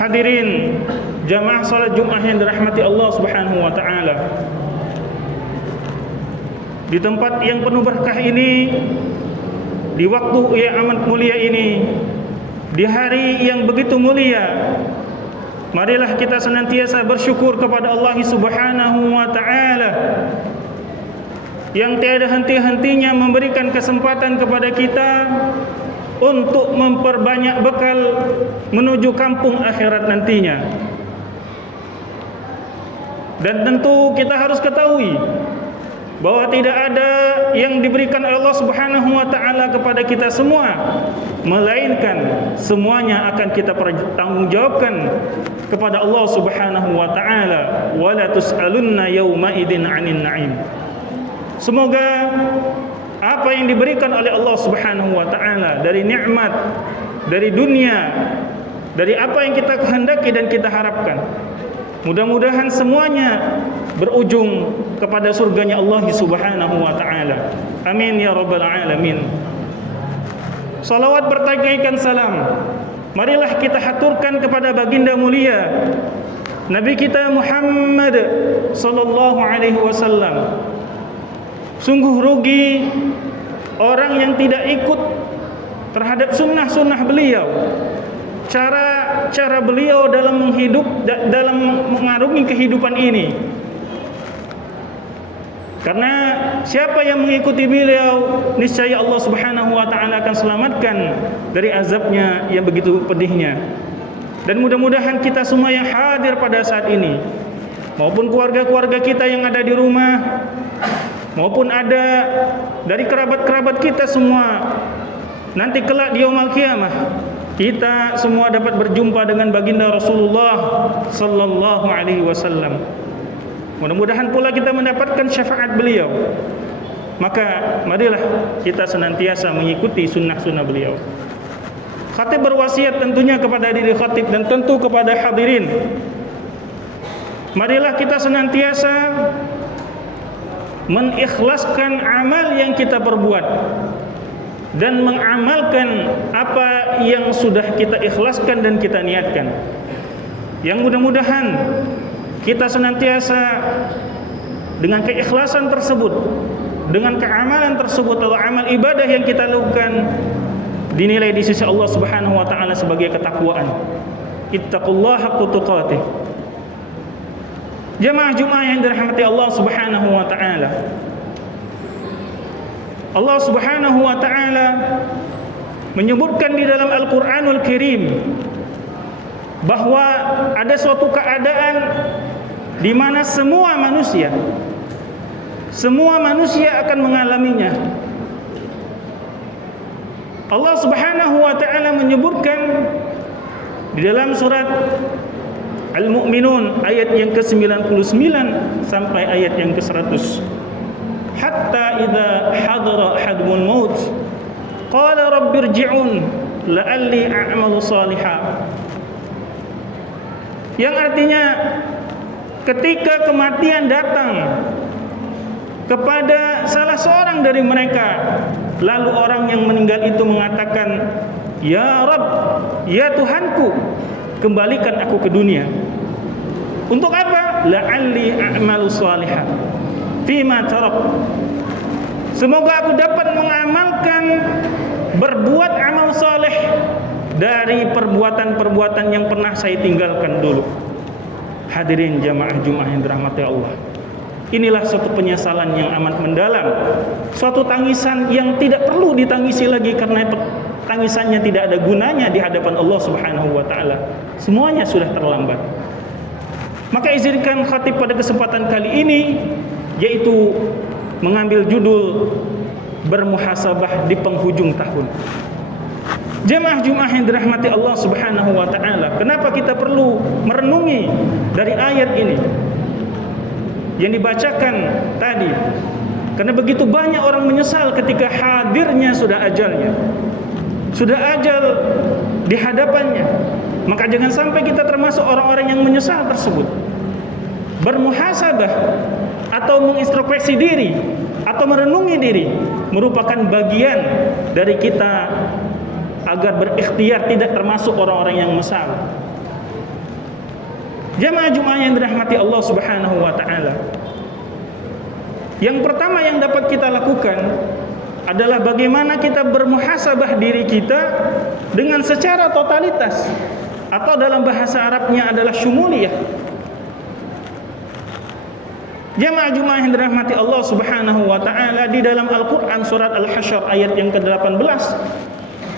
Hadirin jamaah salat Jumat yang dirahmati Allah Subhanahu wa taala. Di tempat yang penuh berkah ini, di waktu yang amat mulia ini, di hari yang begitu mulia, marilah kita senantiasa bersyukur kepada Allah Subhanahu wa taala yang tiada henti-hentinya memberikan kesempatan kepada kita untuk memperbanyak bekal menuju kampung akhirat nantinya. Dan tentu kita harus ketahui bahwa tidak ada yang diberikan Allah Subhanahu wa taala kepada kita semua, melainkan semuanya akan kita pertanggungjawabkan kepada Allah Subhanahu wa taala. Wala tus'alunna yauma idzin 'anil na'im. Semoga apa yang diberikan oleh Allah Subhanahu wa taala dari nikmat, dari dunia, dari apa yang kita kehendaki dan kita harapkan, mudah-mudahan semuanya berujung kepada surganya Allah Subhanahu wa taala. Amin ya rabbal alamin. Salawat bertagihkan salam, marilah kita haturkan kepada baginda mulia Nabi kita Muhammad sallallahu alaihi wasallam. Sungguh rugi orang yang tidak ikut terhadap sunnah-sunnah beliau, cara beliau dalam mengarungi kehidupan ini. Karena siapa yang mengikuti beliau, niscaya Allah Subhanahu wa taala akan selamatkan dari azabnya yang begitu pedihnya. Dan mudah-mudahan kita semua yang hadir pada saat ini, maupun keluarga-keluarga kita yang ada di rumah, maupun ada dari kerabat-kerabat kita semua, nanti kelak di yaumul qiyamah kita semua dapat berjumpa dengan baginda Rasulullah sallallahu alaihi wasallam. Mudah-mudahan pula kita mendapatkan syafaat beliau. Maka marilah kita senantiasa mengikuti sunnah-sunnah beliau. Khatib berwasiat tentunya kepada diri khatib dan tentu kepada hadirin, marilah kita senantiasa mengikhlaskan amal yang kita perbuat dan mengamalkan apa yang sudah kita ikhlaskan dan kita niatkan. Yang mudah-mudahan kita senantiasa dengan keikhlasan tersebut, dengan keamalan tersebut atau amal ibadah yang kita lakukan dinilai di sisi Allah Subhanahu wa taala sebagai ketakwaan. Ittaqullaha haqqa tuqatih. Jamaah Jumat yang dirahmati Allah Subhanahu wa taala. Allah Subhanahu wa taala menyebutkan di dalam Al-Qur'anul Karim bahwa ada suatu keadaan di mana semua manusia akan mengalaminya. Allah Subhanahu wa taala menyebutkan di dalam surat Al-Mu'minun ayat yang ke-99 sampai ayat yang ke-100. Hatta idza hadara hadmul maut qala rabbirji'un la'alli a'malu salihan. Yang artinya ketika kematian datang kepada salah seorang dari mereka, lalu orang yang meninggal itu mengatakan, "Ya Rabb, ya Tuhanku, kembalikan aku ke dunia." Untuk apa? La'alli a'malu salihan fima tarak. Semoga aku dapat mengamalkan, berbuat amal saleh dari perbuatan-perbuatan yang pernah saya tinggalkan dulu. Hadirin jamaah Jumat yang dirahmati Allah, inilah suatu penyesalan yang amat mendalam, suatu tangisan yang tidak perlu ditangisi lagi karena tangisannya tidak ada gunanya di hadapan Allah Subhanahu wa taala. Semuanya sudah terlambat. Maka izinkan khatib pada kesempatan kali ini yaitu mengambil judul bermuhasabah di penghujung tahun. Jemaah Jumat yang dirahmati Allah Subhanahu wa taala, kenapa kita perlu merenungi dari ayat ini yang dibacakan tadi? Karena begitu banyak orang menyesal ketika hadirnya sudah ajalnya, sudah ajal di hadapannya. Maka jangan sampai kita termasuk orang-orang yang menyesal tersebut. Bermuhasabah atau mengintrospeksi diri atau merenungi diri merupakan bagian dari kita agar berikhtiar tidak termasuk orang-orang yang menyesal. Jamaah yang dirahmati Allah Subhanahu wa taala. Yang pertama yang dapat kita lakukan adalah bagaimana kita bermuhasabah diri kita dengan secara totalitas, atau dalam bahasa Arabnya adalah syumuliyah. Jamaah yang dirahmati Allah Subhanahu wa taala, di dalam Al-Qur'an surat Al-Hasyr ayat yang ke-18,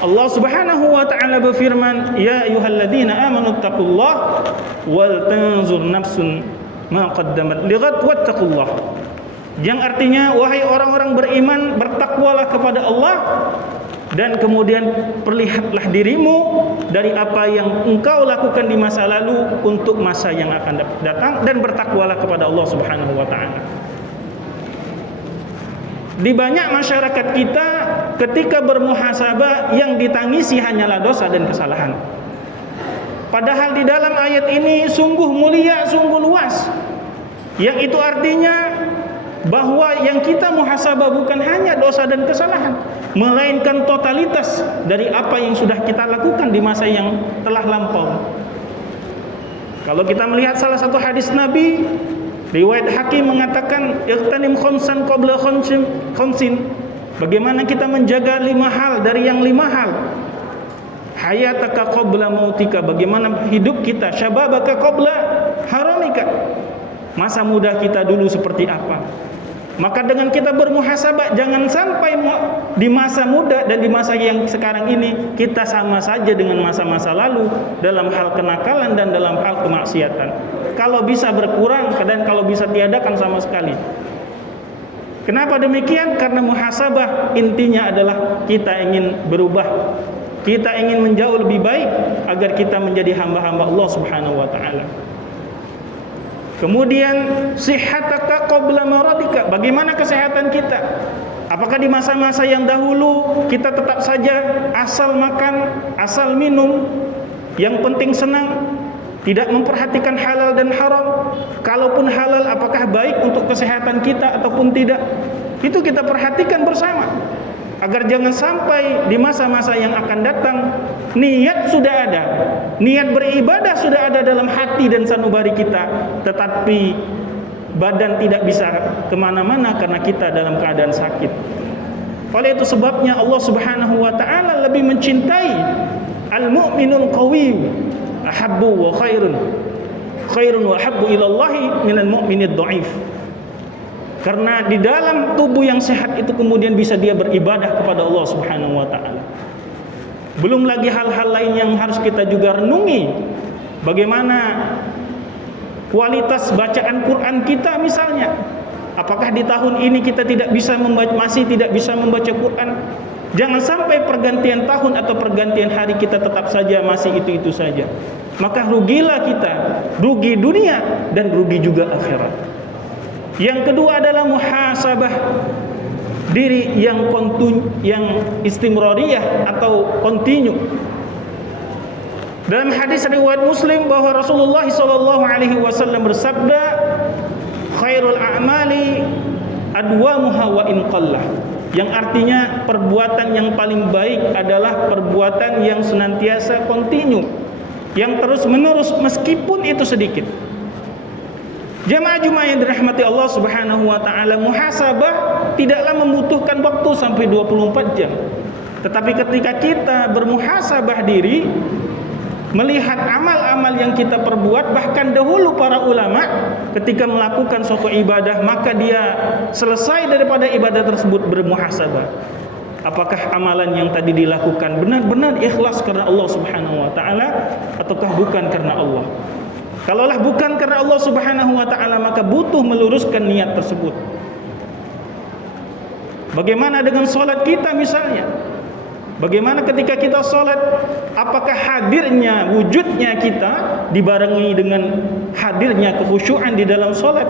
Allah Subhanahu wa taala berfirman, "Ya ayyuhalladzina amanu taqullaha wal tanzur nafsun ma qaddamat lighad wattaqullah." Yang artinya, wahai orang-orang beriman, bertakwalah kepada Allah, dan kemudian perlihatlah dirimu dari apa yang engkau lakukan di masa lalu untuk masa yang akan datang, dan bertakwalah kepada Allah Subhanahu wa taala. Di banyak masyarakat kita, ketika bermuhasabah yang ditangisi hanyalah dosa dan kesalahan. Padahal di dalam ayat ini sungguh mulia, sungguh luas. Yang itu artinya bahwa yang kita muhasabah bukan hanya dosa dan kesalahan, melainkan totalitas dari apa yang sudah kita lakukan di masa yang telah lampau. Kalau kita melihat salah satu hadis Nabi, riwayat Hakim mengatakan, "Ightanim khamsan qabla khamsin." Bagaimana kita menjaga 5 hal dari yang 5 hal. Hayataka qabla mautika, bagaimana hidup kita, syababaka qabla haramika, masa muda kita dulu seperti apa. Maka dengan kita bermuhasabah, jangan sampai di masa muda dan di masa yang sekarang ini kita sama saja dengan masa-masa lalu dalam hal kenakalan dan dalam hal kemaksiatan. Kalau bisa berkurang, dan kalau bisa tiadakan sama sekali. Kenapa demikian? Karena muhasabah intinya adalah kita ingin berubah, kita ingin menjauh lebih baik agar kita menjadi hamba-hamba Allah Subhanahu wa taala. Kemudian sihataka qabla maradika, bagaimana kesehatan kita? Apakah di masa-masa yang dahulu kita tetap saja asal makan, asal minum, yang penting senang, tidak memperhatikan halal dan haram? Kalaupun halal, apakah baik untuk kesehatan kita ataupun tidak? Itu kita perhatikan bersama, agar jangan sampai di masa-masa yang akan datang niat sudah ada, niat beribadah sudah ada dalam hati dan sanubari kita, tetapi badan tidak bisa kemana-mana karena kita dalam keadaan sakit. Oleh itu sebabnya Allah Subhanahu wa ta'ala lebih mencintai al-mu'minul qawi, ahabbu wa khairun wa ahabbu ilallahi minal mu'minid dha'if. Karena di dalam tubuh yang sehat itu kemudian bisa dia beribadah kepada Allah Subhanahu wa ta'ala. Belum lagi hal-hal lain yang harus kita juga renungi. Bagaimana kualitas bacaan Quran kita misalnya. Apakah di tahun ini kita masih tidak bisa membaca Quran? Jangan sampai pergantian tahun atau pergantian hari kita tetap saja masih itu-itu saja. Maka rugilah kita, rugi dunia dan rugi juga akhirat. Yang kedua adalah muhasabah diri yang istimrariyah atau kontinu. Dalam hadis riwayat Muslim bahwa Rasulullah SAW bersabda, "Khairul a'mali adwamuha wa in qallah." Yang artinya perbuatan yang paling baik adalah perbuatan yang senantiasa kontinu, yang terus menerus meskipun itu sedikit. Jamaah yang dirahmati Allah Subhanahu wa taala, muhasabah tidaklah membutuhkan waktu sampai 24 jam. Tetapi ketika kita bermuhasabah diri, melihat amal-amal yang kita perbuat, bahkan dahulu para ulama ketika melakukan suatu ibadah, maka dia selesai daripada ibadah tersebut bermuhasabah. Apakah amalan yang tadi dilakukan benar-benar ikhlas karena Allah Subhanahu wa taala ataukah bukan karena Allah? Kalaulah bukan karena Allah Subhanahu wa taala, maka butuh meluruskan niat tersebut. Bagaimana dengan salat kita misalnya? Bagaimana ketika kita salat, apakah hadirnya, wujudnya kita dibarengi dengan hadirnya kekhusyuan di dalam salat?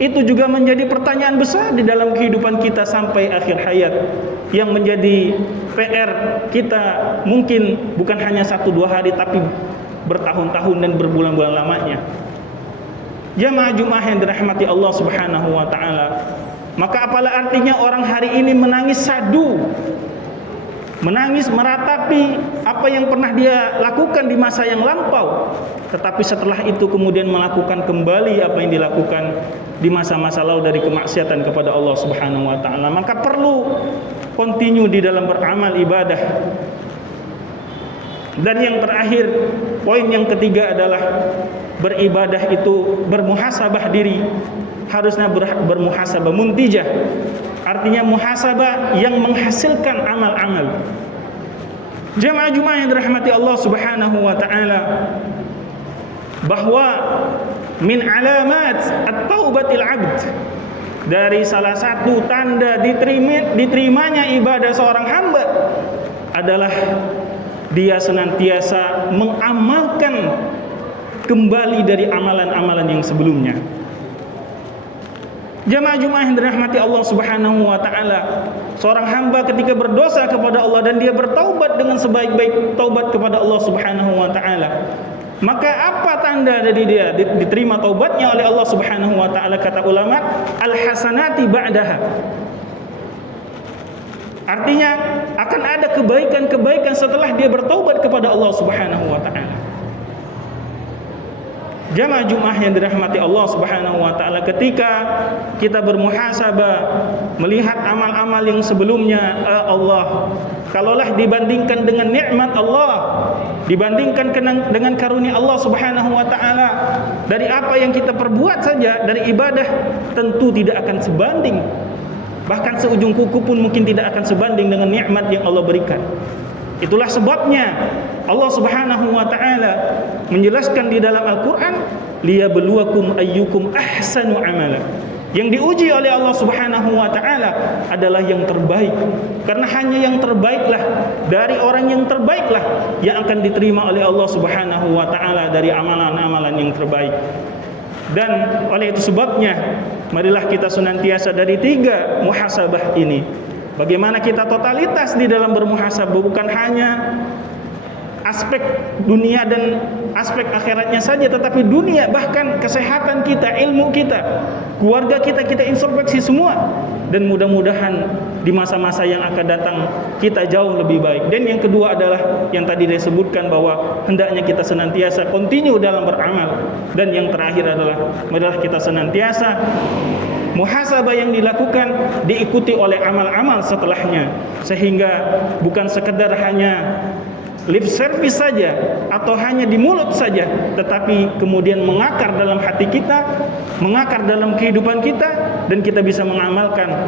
Itu juga menjadi pertanyaan besar di dalam kehidupan kita sampai akhir hayat, yang menjadi PR kita mungkin bukan hanya 1-2 hari, tapi bertahun-tahun dan berbulan-bulan lamanya. Jamaah yang dirahmati Allah Subhanahu wa taala, maka apalah artinya orang hari ini menangis sadu, menangis meratapi tetapi apa yang pernah dia lakukan di masa yang lampau, tetapi setelah itu kemudian melakukan kembali apa yang dilakukan di masa-masa lalu dari kemaksiatan kepada Allah Subhanahu wa taala, maka perlu continue di dalam beramal ibadah. Dan yang terakhir, poin yang ketiga adalah beribadah itu bermuhasabah diri, harusnya bermuhasabah muntijah, artinya muhasabah yang menghasilkan amal-amal. Jamaah Jumat yang dirahmati Allah Subhanahu wa taala, bahwa min alamat at-taubatil 'abd, dari salah satu tanda diterimanya ibadah seorang hamba adalah dia senantiasa mengamalkan kembali dari amalan-amalan yang sebelumnya. Jamaah Jumat yang dirahmati Allah Subhanahu wa taala, seorang hamba ketika berdosa kepada Allah dan dia bertaubat dengan sebaik-baik taubat kepada Allah Subhanahu wa taala, maka apa tanda dari dia diterima taubatnya oleh Allah Subhanahu wa taala? Kata ulama, al-hasanati ba'daha. Artinya akan ada kebaikan-kebaikan setelah dia bertaubat kepada Allah Subhanahu wa taala. Jamaah Jumat yang dirahmati Allah Subhanahu wa taala, ketika kita bermuhasabah melihat amal-amal yang sebelumnya, Allah, kalaulah dibandingkan dengan nikmat Allah, dibandingkan dengan karunia Allah Subhanahu wa taala, dari apa yang kita perbuat saja dari ibadah tentu tidak akan sebanding. Bahkan seujung kuku pun mungkin tidak akan sebanding dengan nikmat yang Allah berikan. Itulah sebabnya Allah Subhanahu wa taala menjelaskan di dalam Al-Qur'an, liyabluwakum ayyukum ahsanu amala. Yang diuji oleh Allah Subhanahu wa taala adalah yang terbaik. Karena hanya yang terbaiklah, dari orang yang terbaiklah yang akan diterima oleh Allah Subhanahu wa taala dari amalan-amalan yang terbaik. Dan oleh itu sebabnya marilah kita senantiasa dari 3 muhasabah ini. Bagaimana kita totalitas di dalam bermuhasabah, bukan hanya aspek dunia dan aspek akhiratnya saja, tetapi dunia, bahkan kesehatan kita, ilmu kita, keluarga kita introspeksi semua. Dan mudah-mudahan di masa-masa yang akan datang kita jauh lebih baik. Dan yang kedua adalah yang tadi disebutkan, bahwa hendaknya kita senantiasa continue dalam beramal. Dan yang terakhir adalah marilah kita senantiasa muhasabah yang dilakukan diikuti oleh amal-amal setelahnya, sehingga bukan sekedar hanya lip service saja atau hanya di mulut saja, tetapi kemudian mengakar dalam hati kita, mengakar dalam kehidupan kita, dan kita bisa mengamalkan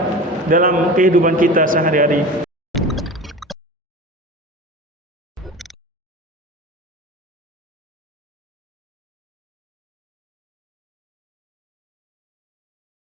dalam kehidupan kita sehari-hari.